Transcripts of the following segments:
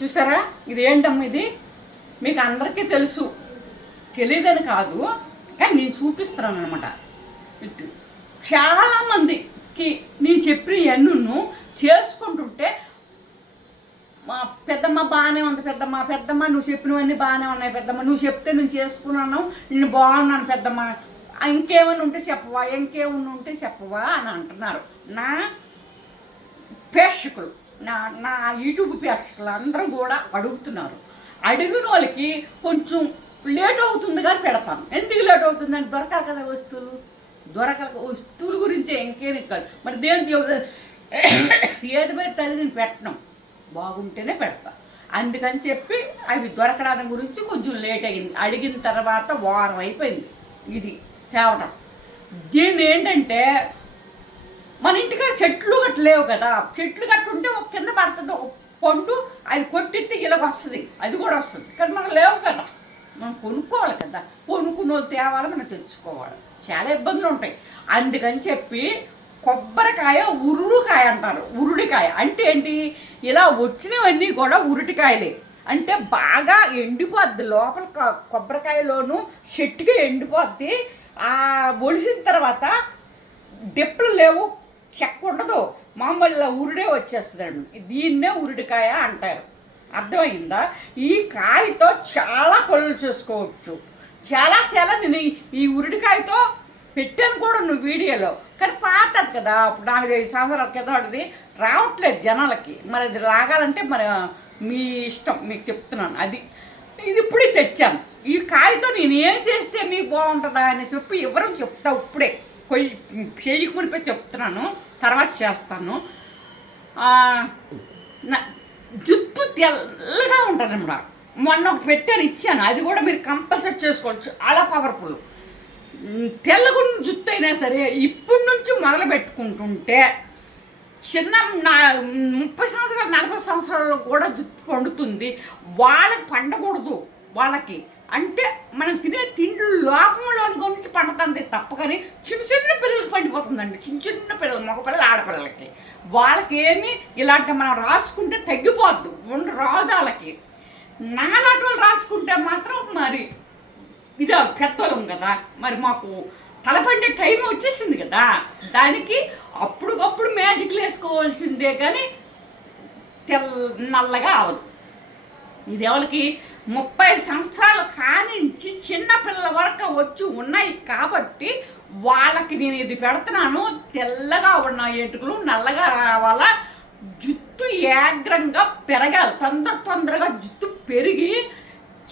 చూసారా? ఇది ఏంటమ్మ ఇది? మీకు అందరికీ తెలుసు. తెలియదని కాదు కానీ నేను చూపిస్తున్నాను అనమాట చాలామందికి నేను చెప్పిన ఎన్నును చేసుకుంటుంటే మా పెద్దమ్మ బాగానే ఉంది పెద్దమ్మ పెద్దమ్మ నువ్వు చెప్పినవన్నీ బాగానే ఉన్నాయి పెద్దమ్మ. నువ్వు చెప్తే నేను చేసుకున్నాను నేను బాగున్నాను పెద్దమ్మ. ఇంకేమైనా ఉంటే చెప్పవా ఇంకేమైనా ఉంటే చెప్పవా అని అంటున్నారు. నా ప్రేక్షకులు. నా నా యూట్యూబ్ ప్రేక్షకులు అందరూ కూడా అడుగుతున్నారు. అడిగిన వాళ్ళకి కొంచెం లేట్ అవుతుంది కానీ పెడతాను. ఎందుకు లేట్ అవుతుందని దొరకాలి కదా వస్తువులు? దొరకక వస్తువుల గురించే ఇంకేం కాదు మరి దేని ఏది పెడితే అది నేను పెట్టను. బాగుంటేనే పెడతా. అందుకని చెప్పి అవి దొరకడానికి గురించి కొంచెం లేట్ అయింది. అడిగిన తర్వాత వారం అయిపోయింది. ఇది తేవటం దీన్ని ఏంటంటే మన ఇంటికాడ చెట్లు గట్ట లేవు కదా. చెట్లు గట్టు ఉంటే ఒక కింద పడుతుంది ఒక పండు అది కొట్టిస్తే ఇలాగ వస్తుంది అది కూడా వస్తుంది. కానీ మనకు లేవు కదా. మనం కొనుక్కోవాలి కదా. కొనుక్కున్న తేవాలి మనం తెచ్చుకోవాలి. చాలా ఇబ్బందులు ఉంటాయి. అందుకని చెప్పి కొబ్బరికాయ ఉరుడుకాయ అంటారు. ఉరుడికాయ అంటే ఏంటి? ఇలా వచ్చినవన్నీ కూడా ఉరుటికాయలే. అంటే బాగా ఎండిపోద్ది. లోపల కొబ్బరికాయలోనూ కొబ్బరికాయలోను చెట్టుగా ఎండిపోద్ది. ఆ ఒలిసిన తర్వాత డిప్పులు లేవు చెక్క ఉండదు మామూలుగా ఉరుడే వచ్చేస్తుందండి. దీన్నే ఉరుడికాయ అంటారు. అర్థమైందా? ఈ కాయతో చాలా పనులు చేసుకోవచ్చు. చాలా చాలా నేను ఈ- ఉరిడికాయతో ఉరుడికాయతో పెట్టాను కూడా నువ్వు వీడియోలో. కానీ పాతది కదా అప్పుడు నాలుగైదు సంవత్సరాల కిందది రావట్లేదు జనాలకి. మరి అది రాగాలంటే మరి మీ ఇష్టం. మీకు చెప్తున్నాను. అది ఇది ఇప్పుడే తెచ్చాను. ఈ కాయతో నేను ఏం చేస్తే మీకు బాగుంటుందా అని చెప్పి ఎవరూ చెప్తా ఇప్పుడే. కొయ్యి చేయకునిపై చెప్తున్నాను తర్వాత చేస్తాను. జుత్తు జుట్టు తెల్లగా ఉంటుంది అన్నమాట. మొన్న ఒక పెట్టాను ఇచ్చాను. అది కూడా మీరు కంపల్సరీ చేసుకోవచ్చు. అలా పవర్ఫుల్ తెల్లగున్న జుత్తు అయినా సరే ఇప్పటి నుంచి మొదలు పెట్టుకుంటుంటే చిన్న నా ముప్పై సంవత్సరాలు నలభై సంవత్సరాలు కూడా జుట్టు పండుతుంది. వాళ్ళకి పండకూడదు వాళ్ళకి. అంటే మనం తినే తిండి లోపంలోని నుంచి పండుతుంది తప్ప కానీ చిన్న చిన్న పిల్లలకి పండిపోతుందండి. చిన్న చిన్న పిల్లలు మగపిల్లలు ఆడపిల్లలకి. వాళ్ళకేమి ఇలాంటి మనం రాసుకుంటే తగ్గిపోద్దు. ఉండ రాదు వాళ్ళకి. నాలాంటి వాళ్ళు రాసుకుంటే మాత్రం మరి ఇదే పెద్దలం కదా. మరి మాకు తలపండే టైం వచ్చేసింది కదా. దానికి అప్పుడుకప్పుడు మ్యాజిక్లు వేసుకోవాల్సిందే కానీ తెల్ల నల్లగా అవదు ఇది ఎవరికి ముప్పై సంవత్సరాలు కానించి చిన్నపిల్లల వరకు వచ్చి ఉన్నాయి కాబట్టి వాళ్ళకి నేను ఇది పెడుతున్నాను. తెల్లగా ఉన్న ఎటుకలు నల్లగా రావాలా? జుట్టు ఏగ్రంగా పెరగాలి. తొందర తొందరగా జుట్టు పెరిగి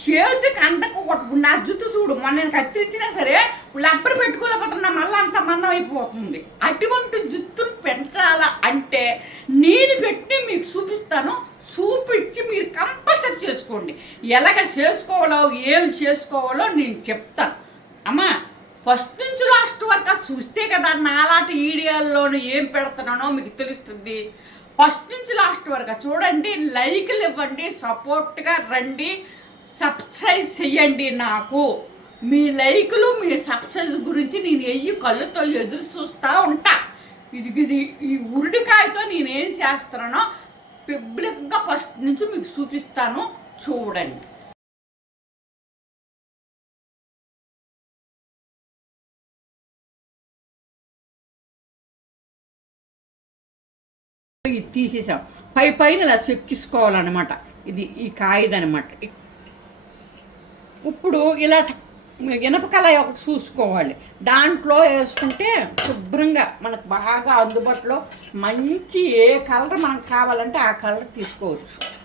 చేతికి అందకు నా జుట్టు చూడు. మొన్న నేను కత్తిరించినా సరే లబ్బర్ పెట్టుకోలేకపోతున్నా మళ్ళీ అంత మందం అయిపోతుంది. అటువంటి జుట్టును పెంచాలా అంటే నేను పెట్టి మీకు చూపిస్తాను. చూపించి మీరు కంపల్సరీ చేసుకోండి. ఎలాగ చేసుకోవాలో ఏం చేసుకోవాలో నేను చెప్తాను అమ్మా ఫస్ట్ నుంచి లాస్ట్ వరకు చూస్తే కదా నాలాంటి ఈడియాల్లోనూ ఏం పెడుతున్నానో మీకు తెలుస్తుంది. ఫస్ట్ నుంచి లాస్ట్ వరకు చూడండి లైక్లు ఇవ్వండి సపోర్ట్గా రండి సబ్స్క్రైబ్ చెయ్యండి నాకు. మీ లైకులు మీ సబ్స్క్రైబ్ గురించి నేను ఎయ్యి కళ్ళుతో ఎదురు చూస్తూ ఉంటా. ఇది ఇది ఈ ఉరుడికాయతో నేనేం చేస్తున్నానో పబ్లిక్గా ఫస్ట్ నుంచి మీకు చూపిస్తాను చూడండి. ఇది తీసేసాం. పై పైన ఇలా చెక్కిసుకోవాలన్నమాట. ఇది ఈ కాయదనమాట ఇప్పుడు ఇలా ట- ఒకటి చూసుకోవాలి. దాంట్లో వేసుకుంటే శుభ్రంగా మనకు బాగా అందుబాటులో మంచి ఏ కలర్ మనకు కావాలంటే ఆ కలర్ తీసుకోవచ్చు.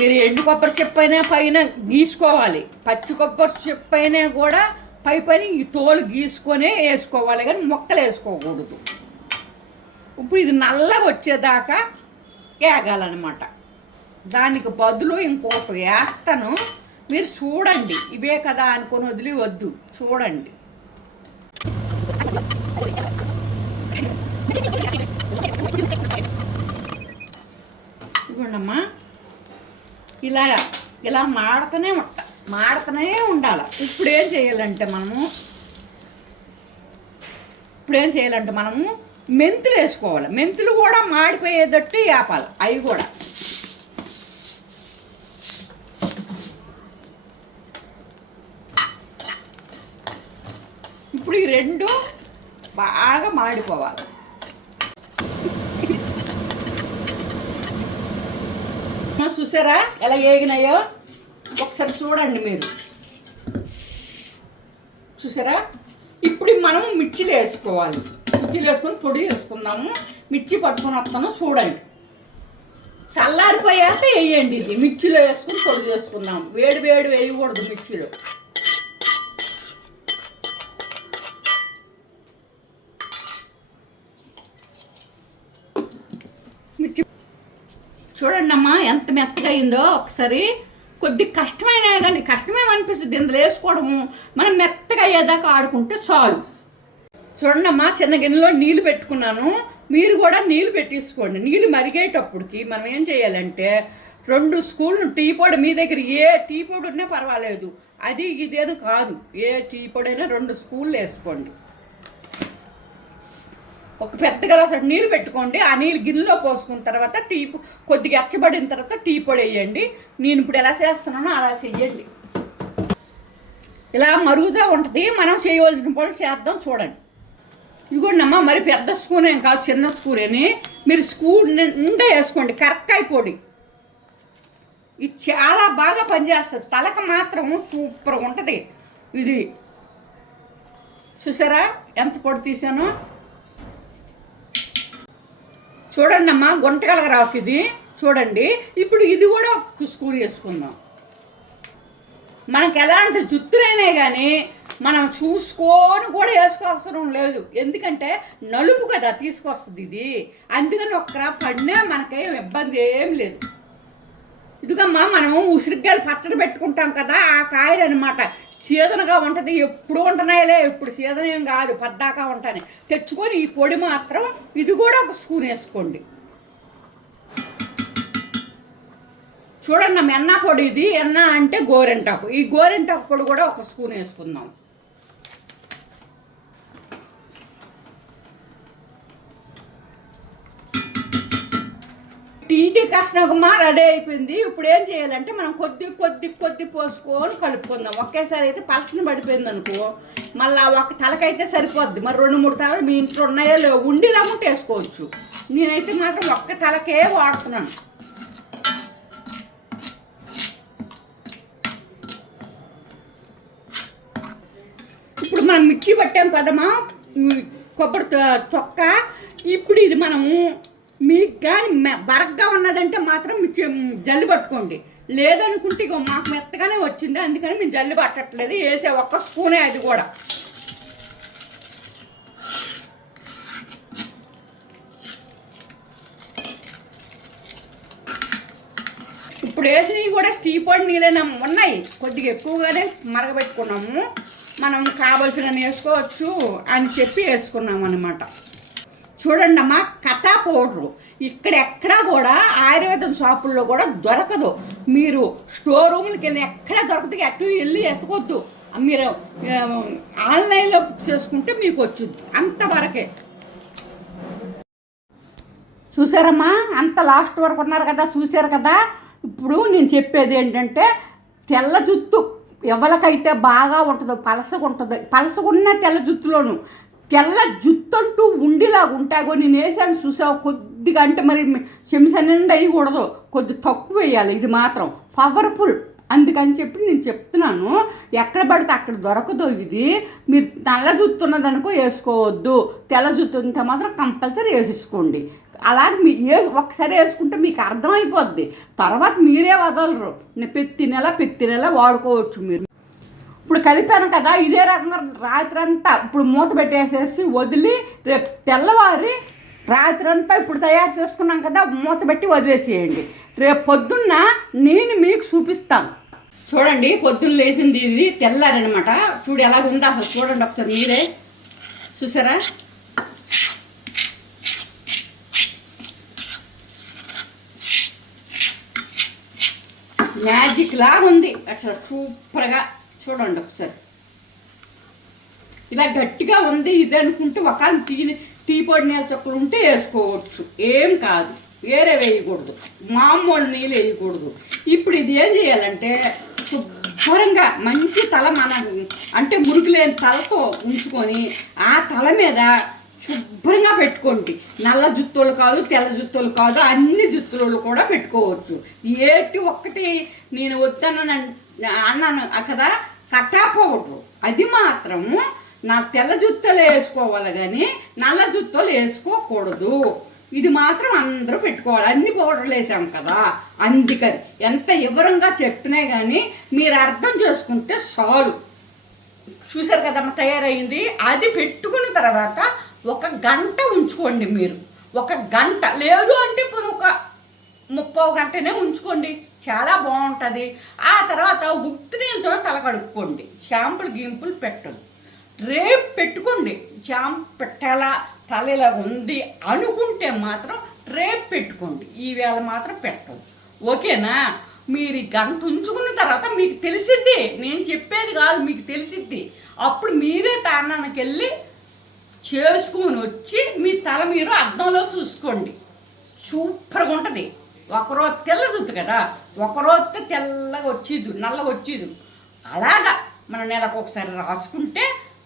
మీరు ఎండు కొబ్బరి చెప్పైనా పైన గీసుకోవాలి. పచ్చి కొబ్బరి చెప్పైనా కూడా పై పైన ఈ తోలు గీసుకొనే వేసుకోవాలి కానీ మొక్కలు వేసుకోకూడదు. ఇప్పుడు ఇది నల్లగా వచ్చేదాకా వేగాలన్నమాట. దానికి బదులు ఇంకొకటి వేస్తాను. మీరు చూడండి. ఇవే కదా అనుకుని వదిలి వద్దు. చూడండి. ఇదిగోండమ్మా. ఇలాగా ఇలా మాడుతూనే ఉంటా మాడుతూనే ఉండాలి. ఇప్పుడు ఏం చేయాలంటే మనము ఇప్పుడు ఏం చేయాలంటే మనము మెంతులు వేసుకోవాలి. మెంతులు కూడా మాడిపోయేటట్టు వేపాలి అవి కూడా. రెండు బాగా మాడిపోవాలి. చూసారా ఎలా ఏగినాయో? ఒకసారి చూడండి మీరు. చూసారా? ఇప్పుడు మనం మిర్చిలు వేసుకోవాలి. మిర్చిలు వేసుకొని పొడి వేసుకుందాము. మిర్చి పట్టుకొని వస్తాను చూడండి. చల్లారిపోయాక వేయండి ఇది. మిర్చిలో వేసుకుని పొడి చేసుకుందాం వేడి వేడి వేయకూడదు మిర్చిలో మిర్చి చూడండి అమ్మా ఎంత మెత్తగా అయిందో ఒకసారి. కొద్ది కష్టమైనా కానీ కష్టమేమనిపిస్తుంది ఇందులో వేసుకోవడము. మనం మెత్తగా అయ్యేదాకా ఆడుకుంటే చాలు. చూడండి అమ్మా చిన్న గిన్నెలో నీళ్ళు పెట్టుకున్నాను. మీరు కూడా నీళ్ళు పెట్టేసుకోండి. నీళ్ళు మరిగేటప్పటికి మనం ఏం చేయాలంటే రెండు స్కూళ్ళు టీ పొడి మీ దగ్గర ఏ టీ పొడి ఉన్నా పర్వాలేదు. అది ఇదేను కాదు. ఏ టీ పొడి అయినా రెండు స్కూళ్ళు వేసుకోండి. ఒక పెద్ద గ్లాస్ నీళ్ళు పెట్టుకోండి. ఆ నీళ్ళు గిన్నెలో పోసుకున్న తర్వాత టీ పొ- కొద్దిగా ఎచ్చబడిన తర్వాత టీ పొడి వేయండి. నేను ఇప్పుడు ఎలా చేస్తున్నానో అలా చెయ్యండి ఇలా మరుగుతూ ఉంటుంది. మనం చేయవలసిన పనులు చేద్దాం చూడండి. ఇదిగోండమ్మ మరి పెద్ద స్పూన్ ఏం కాదు చిన్న స్పూన్ అని. మీరు స్పూన్ నిండా వేసుకోండి. కరక్కాయ పొడి. ఇది చాలా బాగా పనిచేస్తుంది. తలకు మాత్రం సూపర్గా ఉంటుంది. ఇది చూసారా? ఎంత పొడి తీసానో? చూడండి అమ్మా గుంటగలగ రాకు ఇది. చూడండి. ఇప్పుడు ఇది కూడా ఒక స్కూర్ వేసుకుందాం. మనకి ఎలాంటి జుత్తులైనా కానీ మనం చూసుకొని కూడా వేసుకోవసరం లేదు. ఎందుకంటే నలుపు కదా తీసుకొస్తుంది ఇది. అందుకని ఒక్కరా పడినా మనకేం ఇబ్బంది ఏం లేదు. ఇదిగమ్మా మనం ఉసిరికాయలు పచ్చడి పెట్టుకుంటాం కదా ఆ కాయలు అనమాట సీజన్గా ఉంటుంది ఎప్పుడు ఉంటున్నాయిలే ఇప్పుడు సీజన్ ఏం కాదు పద్దాకా ఉంటాయి తెచ్చుకొని ఈ పొడి మాత్రం ఇది కూడా ఒక స్పూన్ వేసుకోండి. చూడండి అమ్మ, ఎన్న పొడి ఇది? ఎన్న అంటే గోరెంటాకు. ఈ గోరెంటాకు పొడి కూడా ఒక స్పూన్ వేసుకుందాం. టీటీ కృష్ణకుమ రెడీ అయిపోయింది. ఇప్పుడు ఏం చేయాలంటే మనం కొద్ది కొద్ది కొద్ది పోసుకొని కలుపుకుందాం. ఒకేసారి అయితే పలసన పడిపోయింది అనుకో. మళ్ళీ ఒక తలకైతే సరిపోద్ది. మరి రెండు మూడు తలలు మీ ఇంట్లో ఉన్నాయో లేవు ఉండిలా ఉంటే వేసుకోవచ్చు. నేనైతే మాత్రం ఒక్క తలకే వాడుతున్నాను. ఇప్పుడు మనం మిర్చి పట్టాం కదమ్మా. కొబ్బరి తొ- తొక్క. ఇప్పుడు ఇది మనము మీకు కానీ బరగ్గా ఉన్నదంటే మాత్రం జల్లి పట్టుకోండి. లేదనుకుంటే ఇగో మాకు మెత్తగానే వచ్చింది అందుకని మేము జల్లి పట్టట్లేదు. వేసే ఒక్క స్పూనే అది కూడా. ఇప్పుడు వేసినవి కూడా స్టీ పొడి నీళ్ళైనా ఉన్నాయి. కొద్దిగా ఎక్కువగానే మరగబెట్టుకున్నాము. మనం కావలసిన వేసుకోవచ్చు అని చెప్పి వేసుకున్నాం అనమాట చూడండి అమ్మా కథా పౌడరు. ఇక్కడ ఎక్కడా కూడా ఆయుర్వేదం షాపుల్లో కూడా దొరకదు. మీరు స్టోర్ రూమ్లకి వెళ్ళి ఎక్కడా దొరకదు. అటు వెళ్ళి ఎత్తుకోవద్దు మీరు ఆన్లైన్లో బుక్ చేసుకుంటే మీకు వచ్చుద్ది. అంతవరకే. చూసారమ్మా? అంత లాస్ట్ వరకు ఉన్నారు కదా చూశారు కదా? ఇప్పుడు నేను చెప్పేది ఏంటంటే తెల్ల జుత్తు ఎవరికైతే బాగా ఉంటుందో పలసగా ఉంటుందో పలసగున్న తెల్ల జుత్తులోను తెల్ల జుత్తంటూ ఉండిలాగా ఉంటాగో నేను వేసాను చూసావు? కొద్దిగా అంటే మరి చెంచ నిండా వేయకూడదు. కొద్ది తక్కువ వేయాలి. ఇది మాత్రం పవర్ఫుల్. అందుకని చెప్పి నేను చెప్తున్నాను. ఎక్కడ పడితే అక్కడ దొరకదు ఇది. మీరు నల్ల జుత్తు ఉన్నదనుకో వేసుకోవద్దు. తెల్ల జుత్తు ఉంటే మాత్రం కంపల్సరీ వేసేసుకోండి. అలాగే మీ ఏ ఒకసారి వేసుకుంటే మీకు అర్థమైపోద్ది. తర్వాత మీరే వదలరు. నేను ప్రతి నెల ప్రతి నెల వాడుకోవచ్చు మీరు. ఇప్పుడు కలిపాను కదా ఇదే రకంగా రాత్రి అంతా ఇప్పుడు మూత పెట్టేసేసి వదిలి రేపు తెల్లవారి రాత్రంతా ఇప్పుడు తయారు చేసుకున్నాం కదా మూత పెట్టి వదిలేసేయండి. రేపు పొద్దున్న నేను మీకు చూపిస్తాను. చూడండి పొద్దున్న లేచింది ఇది తెల్లారనమాట. చూడు ఎలా ఉందా అసలు చూడండి ఒకసారి మీరే. చూసారా? మ్యాజిక్ లాగా ఉంది. అట్లా సూపర్గా చూడండి ఒకసారి. ఇలా గట్టిగా ఉంది ఇది అనుకుంటే ఒక టీ టీ పొడి నీళ్ళ చొక్కలు ఉంటే వేసుకోవచ్చు. ఏం కాదు. వేరే వేయకూడదు. మామూలు నీళ్ళు వేయకూడదు. ఇప్పుడు ఇది ఏం చేయాలంటే శుభ్రంగా మంచి తల మన అంటే మురికి లేని తలతో ఉంచుకొని ఆ తల మీద శుభ్రంగా పెట్టుకోండి. నల్ల జుత్తులు కాదు తెల్ల జుత్తులు కాదు అన్ని జుత్తులు కూడా పెట్టుకోవచ్చు. ఏటి ఒక్కటి నేను వద్దన్న అన్నాను కదా కట్టా పౌడరు అది మాత్రము నా తెల్ల జుత్తలు వేసుకోవాలి కానీ నల్ల జుత్తలు వేసుకోకూడదు. ఇది మాత్రం అందరూ పెట్టుకోవాలి. అన్ని పౌడర్లు వేసాం కదా. అందుకని ఎంత వివరంగా చెప్పినా కానీ మీరు అర్థం చేసుకుంటే చాలు. చూసారు కదమ్మా తయారైంది. అది పెట్టుకున్న తర్వాత ఒక గంట ఉంచుకోండి మీరు. ఒక గంట. లేదు అంటే ఇప్పుడు ఒక ముప్పై గంటనే ఉంచుకోండి. చాలా బాగుంటుంది. ఆ తర్వాత ఉత్తి నీళ్ళతో తల కడుక్కోండి. షాంపులు గింపులు పెట్టదు రేపు పెట్టుకోండి. షాంపు పెట్టాలా తల ఇలా ఉంది అనుకుంటే మాత్రం రేపు పెట్టుకోండి. ఈవేళ మాత్రం పెట్టదు ఓకేనా? మీరు గంట ఉంచుకున్న తర్వాత మీకు తెలిసిద్ది. నేను చెప్పేది కాదు మీకు తెలిసిద్ది. అప్పుడు మీరే తారణానికి వెళ్ళి చేసుకొని వచ్చి మీ తల మీరు అద్దంలో చూసుకోండి. సూపర్గా ఉంటుంది. ఒకరోజు తెల్లదుద్దు కదా. ఒకరోజు తెల్లగా వచ్చేది నల్లగా వచ్చేది. అలాగా మన నెలకు ఒకసారి రాసుకుంటే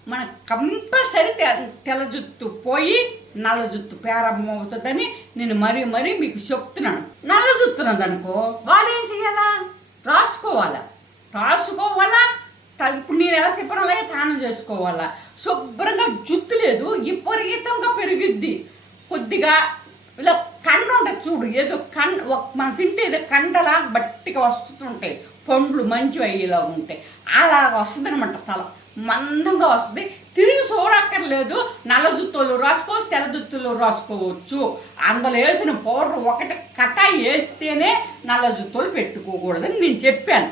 మన కంపల్సరీ తె తెల్ల జుత్తు పోయి నల్ల జుత్తు ప్రారంభం అవుతుందని నేను మరీ మరీ మీకు చెప్తున్నాను. నల్ల జుత్తున్నది అనుకో వాళ్ళు ఏం చేయాలా? రాసుకోవాలా? రాసుకోవాలా? ఇప్పుడు నేను ఎలా చెప్పిన అలాగే తానం చేసుకోవాలా? శుభ్రంగా జుత్తు లేదు విపరీతంగా పెరిగిద్ది. కొద్దిగా ఇలా కండ ఉంటుంది చూడు ఏదో కండ ఒక- మనం తింటే ఏదో కండలా బట్టిగా వస్తుంటాయి పండ్లు మంచివి అయ్యేలా ఉంటాయి అలాగ వస్తుంది అనమాట తల. మందంగా వస్తుంది. తిరిగి చూడక్కర్లేదు. నల్ల జుత్తులు రాసుకోవచ్చు తెల్ల జుత్తులు రాసుకోవచ్చు. అందులో వేసిన పౌడర్ ఒకటి కట్ట వేస్తేనే నల్ల జుత్తులు పెట్టుకోకూడదని నేను చెప్పాను.